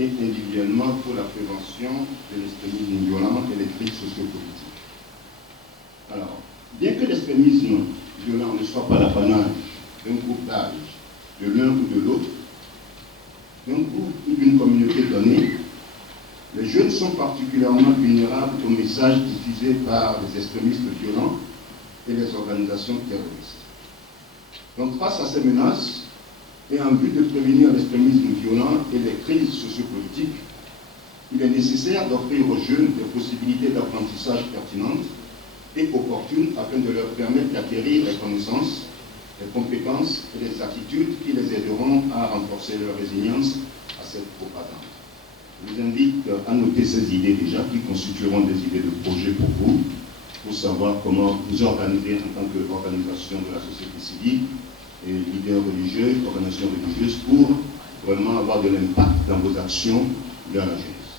et individuellement pour la prévention de l'extrémisme violent et les crises sociopolitiques. Alors, bien que l'extrémisme violent ne soit pas l'apanage d'un groupe d'âge, de l'un ou de l'autre, d'un groupe ou d'une communauté donnée, les jeunes sont particulièrement vulnérables aux messages diffusés par les extrémistes violents et les organisations terroristes. Donc face à ces menaces, et en vue de prévenir l'extrémisme violent et les crises sociopolitiques, il est nécessaire d'offrir aux jeunes des possibilités d'apprentissage pertinentes et opportunes afin de leur permettre d'acquérir les connaissances, les compétences et les attitudes qui les aideront à renforcer leur résilience à cette propagande. Je vous invite à noter ces idées déjà qui constitueront des idées de projet pour vous, pour savoir comment vous organiser en tant qu'organisation de la société civile et leaders religieux, organisations religieuses, pour vraiment avoir de l'impact dans vos actions vers la jeunesse.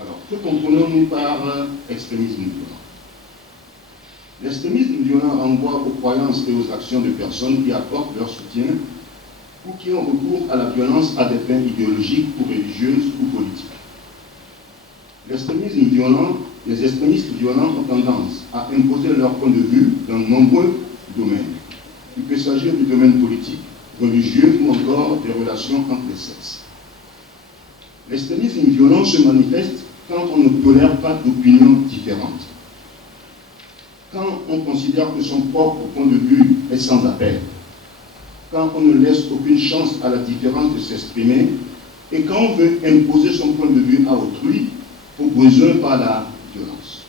Alors, que comprenons-nous par extrémisme violent? L'extrémisme violent renvoie aux croyances et aux actions de personnes qui apportent leur soutien ou qui ont recours à la violence à des fins idéologiques ou religieuses ou politiques. L'extrémisme violent, les extrémistes violents ont tendance à imposer leur point de vue dans de nombreux domaines. Il peut s'agir du domaine politique, religieux ou encore des relations entre les sexes. L'extrémisme violent se manifeste quand on ne tolère pas d'opinions différentes, quand on considère que son propre point de vue est sans appel, quand on ne laisse aucune chance à la différence de s'exprimer, et quand on veut imposer son point de vue à autrui, au besoin par la violence.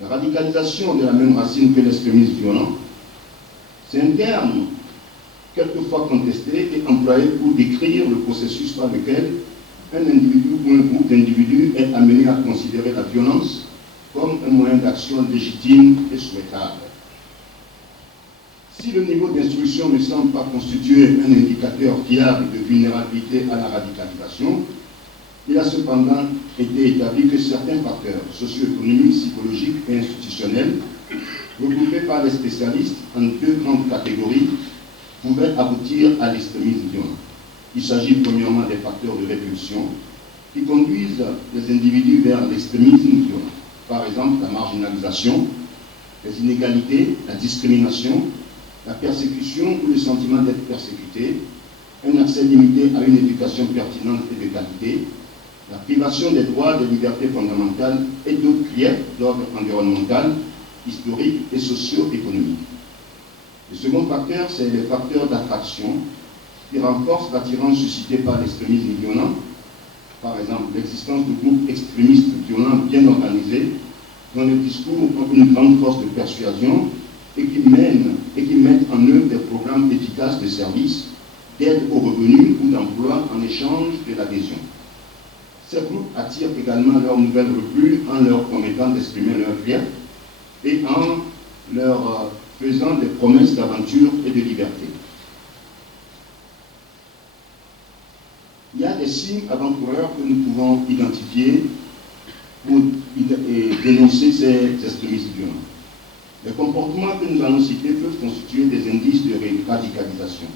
La radicalisation de la même racine que l'extrémisme violent, c'est un terme quelquefois contesté et employé pour décrire le processus par lequel un individu ou un groupe d'individus est amené à considérer la violence comme un moyen d'action légitime et souhaitable. Si le niveau d'instruction ne semble pas constituer un indicateur fiable de vulnérabilité à la radicalisation, il a cependant été établi que certains facteurs socio-économiques, psychologiques et institutionnels, regroupés par les spécialistes en deux grandes catégories, pouvaient aboutir à l'extrémisme violent. Il s'agit premièrement des facteurs de répulsion qui conduisent les individus vers l'extrémisme violent. Par exemple, la marginalisation, les inégalités, la discrimination, la persécution ou le sentiment d'être persécuté, un accès limité à une éducation pertinente et de qualité, la privation des droits, des libertés fondamentales et d'autres griefs d'ordre environnemental, historique et socio-économique. Le second facteur, c'est les facteurs d'attraction qui renforcent l'attirance suscitée par l'extrémisme violent. Par exemple, l'existence de groupes extrémistes violents bien organisés, dont le discours ont une grande force de persuasion et qui mettent en œuvre des programmes efficaces de services, d'aide aux revenus ou d'emploi en échange de l'adhésion. Ces groupes attirent également leurs nouvelles recrues en leur permettant d'exprimer leurs griefs et en leur faisant des promesses d'aventure et de liberté. Il y a des signes avant-coureurs que nous pouvons identifier pour dénoncer ces extrémismes violents. Les comportements que nous allons citer peuvent constituer des indices de radicalisation.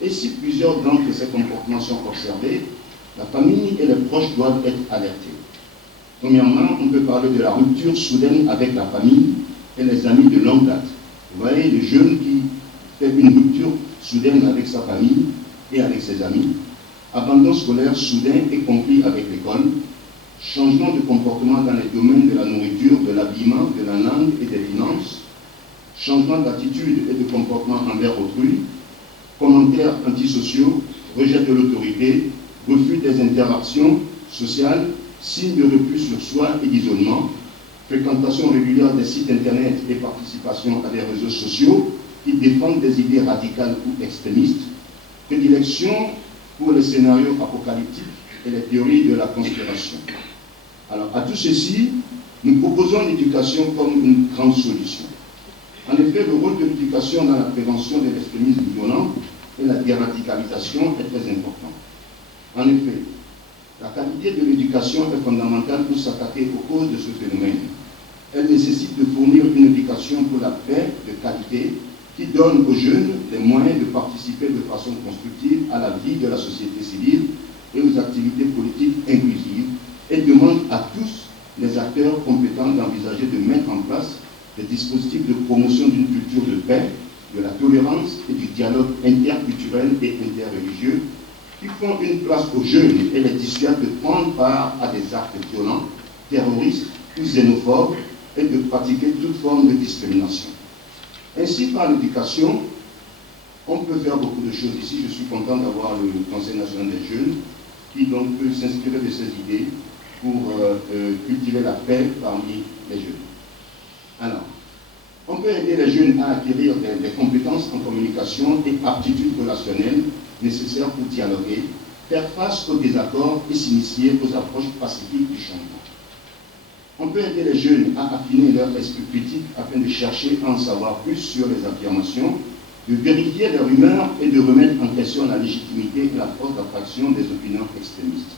Et si plusieurs d'entre ces comportements sont observés, la famille et les proches doivent être alertés. Premièrement, on peut parler de la rupture soudaine avec la famille et les amis de longue date. Vous voyez, le jeune qui fait une rupture soudaine avec sa famille et avec ses amis, abandon scolaire soudain et conflit avec l'école, changement de comportement dans les domaines de la nourriture, de l'habillement, de la langue et des finances, changement d'attitude et de comportement envers autrui, commentaires antisociaux, rejet de l'autorité, refus des interactions sociales, signes de repli sur soi et d'isolement, fréquentation régulière des sites internet et participation à des réseaux sociaux qui défendent des idées radicales ou extrémistes, prédilection pour les scénarios apocalyptiques et les théories de la conspiration. Alors, à tout ceci, nous proposons l'éducation comme une grande solution. En effet, le rôle de l'éducation dans la prévention de l'extrémisme violent et la déradicalisation est très important. En effet, la qualité de l'éducation est fondamentale pour s'attaquer aux causes de ce phénomène. Elle nécessite de fournir une éducation pour la paix de qualité qui donne aux jeunes les moyens de participer de façon constructive à la vie de la société civile et aux activités politiques inclusives et demande à tous les acteurs compétents d'envisager de mettre en place des dispositifs de promotion d'une culture de paix, de la tolérance et du dialogue interculturel et interreligieux qui font une place aux jeunes et les dissuadent de prendre part à des actes violents, terroristes ou xénophobes et de pratiquer toute forme de discrimination. Ainsi, par l'éducation, on peut faire beaucoup de choses ici. Je suis content d'avoir le Conseil national des jeunes qui donc peut s'inspirer de ces idées pour cultiver la paix parmi les jeunes. Alors, on peut aider les jeunes à acquérir des compétences en communication et aptitudes relationnelles nécessaires pour dialoguer, faire face aux désaccords et s'initier aux approches pacifiques du changement. On peut aider les jeunes à affiner leur esprit critique afin de chercher à en savoir plus sur les affirmations, de vérifier leurs rumeurs et de remettre en question la légitimité et la force d'attraction des opinions extrémistes.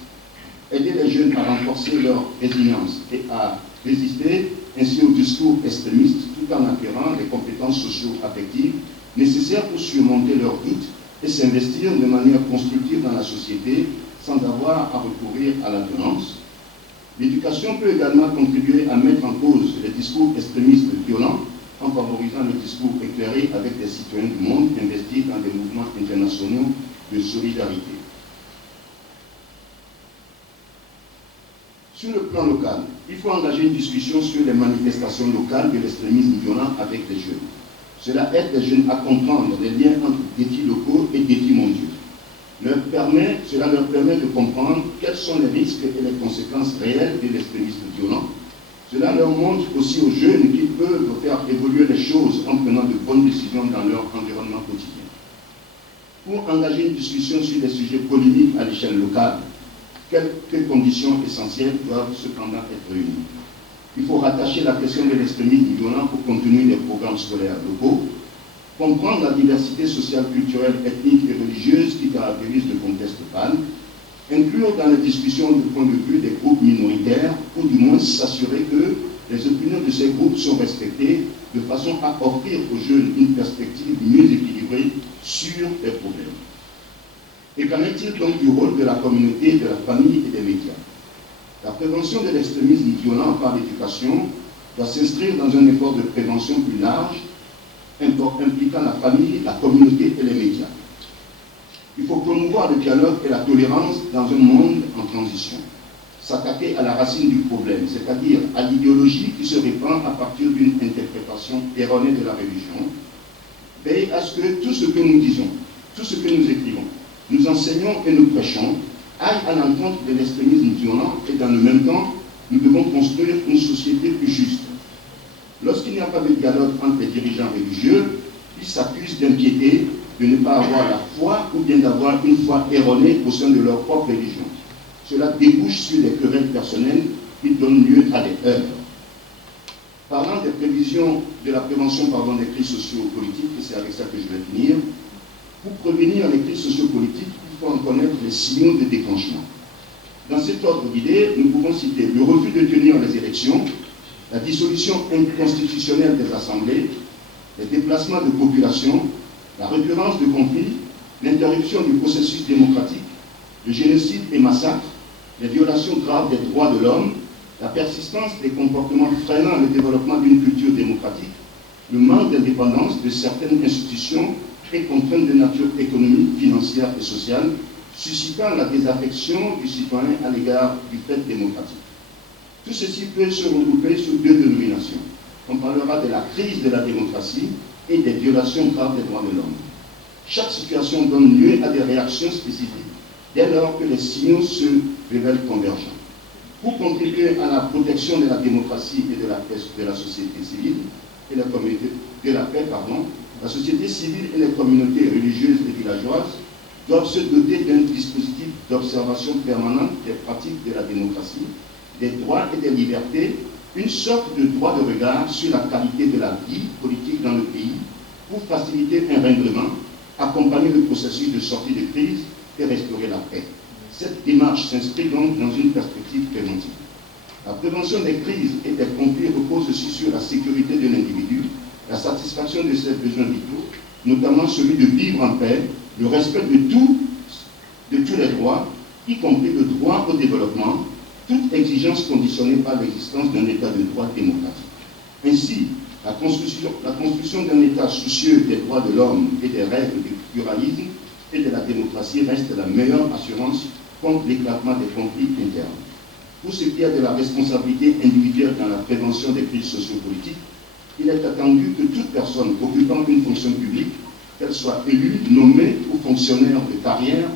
Aider les jeunes à renforcer leur résilience et à résister ainsi au discours extrémiste tout en acquérant les compétences socio-affectives nécessaires pour surmonter leurs doutes et s'investir de manière constructive dans la société sans avoir à recourir à la violence. L'éducation peut également contribuer à mettre en cause les discours extrémistes violents en favorisant le discours éclairé avec des citoyens du monde investis dans des mouvements internationaux de solidarité. Sur le plan local, il faut engager une discussion sur les manifestations locales de l'extrémisme violent avec les jeunes. Cela aide les jeunes à comprendre les liens entre défis locaux et défis mondiaux. Cela leur permet de comprendre quels sont les risques et les conséquences réelles de l'extrémisme violent. Cela leur montre aussi aux jeunes qu'ils peuvent faire évoluer les choses en prenant de bonnes décisions dans leur environnement quotidien. Pour engager une discussion sur des sujets polémiques à l'échelle locale, quelques conditions essentielles doivent cependant être réunies. Il faut rattacher la question de l'extrémisme violent au contenu des programmes scolaires locaux, comprendre la diversité sociale, culturelle, ethnique et religieuse qui caractérise le contexte PAN, inclure dans les discussions du point de vue des groupes minoritaires, ou du moins s'assurer que les opinions de ces groupes sont respectées de façon à offrir aux jeunes une perspective mieux équilibrée sur les problèmes. Et qu'en est-il donc du rôle de la communauté, de la famille et des médias? La prévention de l'extrémisme violent par l'éducation doit s'inscrire dans un effort de prévention plus large, impliquant la famille, la communauté et les médias. Il faut promouvoir le dialogue et la tolérance dans un monde en transition. S'attaquer à la racine du problème, c'est-à-dire à l'idéologie qui se répand à partir d'une interprétation erronée de la religion. Veille à ce que tout ce que nous disons, tout ce que nous écrivons, nous enseignons et nous prêchons aille à l'encontre de l'extrémisme violent et dans le même temps, nous devons construire une société plus juste. Lorsqu'il n'y a pas de dialogue entre les dirigeants religieux, ils s'accusent d'impiété, de ne pas avoir la foi ou bien d'avoir une foi erronée au sein de leur propre religion. Cela débouche sur des querelles personnelles qui donnent lieu à des heurts. Parlant des prévisions de la prévention des crises socio-politiques, et c'est avec ça que je vais finir, pour prévenir les crises socio-politiques, il faut en connaître les signaux de déclenchement. Dans cet ordre d'idées, nous pouvons citer le refus de tenir les élections, la dissolution inconstitutionnelle des assemblées, les déplacements de population, la récurrence de conflits, l'interruption du processus démocratique, le génocide et massacres, les violations graves des droits de l'homme, la persistance des comportements freinant le développement d'une culture démocratique, le manque d'indépendance de certaines institutions et contraintes de nature économique, financière et sociale, suscitant la désaffection du citoyen à l'égard du fait démocratique. Tout ceci peut se regrouper sous deux dénominations. On parlera de la crise de la démocratie et des violations graves des droits de l'homme. Chaque situation donne lieu à des réactions spécifiques, dès lors que les signaux se révèlent convergents. Pour contribuer à la protection de la démocratie et de la société civile et la communauté de la paix, la société civile et les communautés religieuses et villageoises doivent se doter d'un dispositif d'observation permanente des pratiques de la démocratie, des droits et des libertés, une sorte de droit de regard sur la qualité de la vie politique dans le pays pour faciliter un règlement, accompagner le processus de sortie de crise et restaurer la paix. Cette démarche s'inscrit donc dans une perspective préventive. La prévention des crises et des conflits repose aussi sur la sécurité de l'individu, la satisfaction de ses besoins vitaux, notamment celui de vivre en paix, le respect de tous les droits, y compris le droit au développement, toute exigence conditionnée par l'existence d'un État de droit démocratique. Ainsi, la construction d'un État soucieux des droits de l'homme et des règles du pluralisme et de la démocratie reste la meilleure assurance contre l'éclatement des conflits internes. Pour ce qui est de la responsabilité individuelle dans la prévention des crises sociopolitiques, il est attendu que toute personne occupant une fonction publique, qu'elle soit élue, nommée ou fonctionnaire de carrière,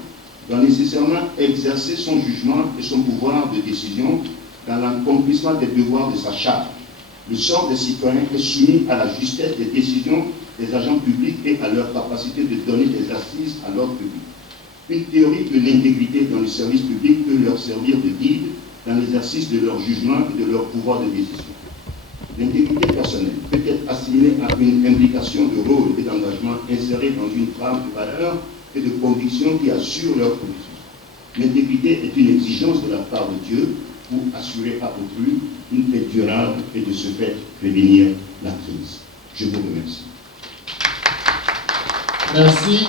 doit nécessairement exercer son jugement et son pouvoir de décision dans l'accomplissement des devoirs de sa charge. Le sort des citoyens est soumis à la justesse des décisions des agents publics et à leur capacité de donner des assises à l'ordre public. Une théorie de l'intégrité dans le service public peut leur servir de guide dans l'exercice de leur jugement et de leur pouvoir de décision. L'intégrité personnelle peut être assimilée à une implication de rôle et d'engagement insérée dans une trame de valeurs et de convictions qui assurent leur production. L'intégrité est une exigence de la part de Dieu pour assurer à autrui une paix durable et de ce fait prévenir la crise. Je vous remercie. Merci.